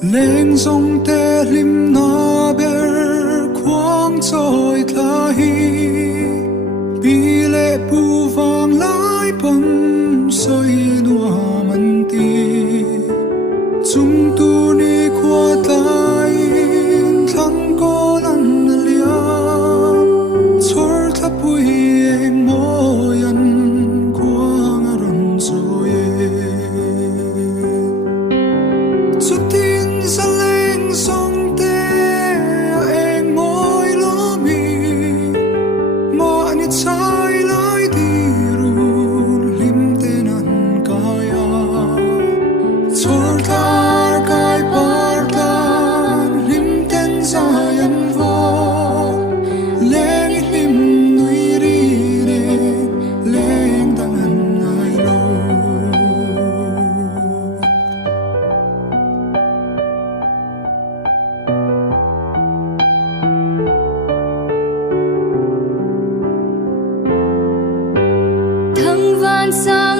leng song te lim na ber khoang trôi tha hi bi lệ pu vang lai pom soi nuam an ti chung tu ni kwa tai thang ko lang na lia chor tha pui eng mo yan kwang aron zoe chutin sa leng song te eng moi lo mi mo ani chai lai di run lim te nan kaya chor thar kai par tan lim ten zayan vo leng lim nui ri re leng tangan ai lo thăng van xa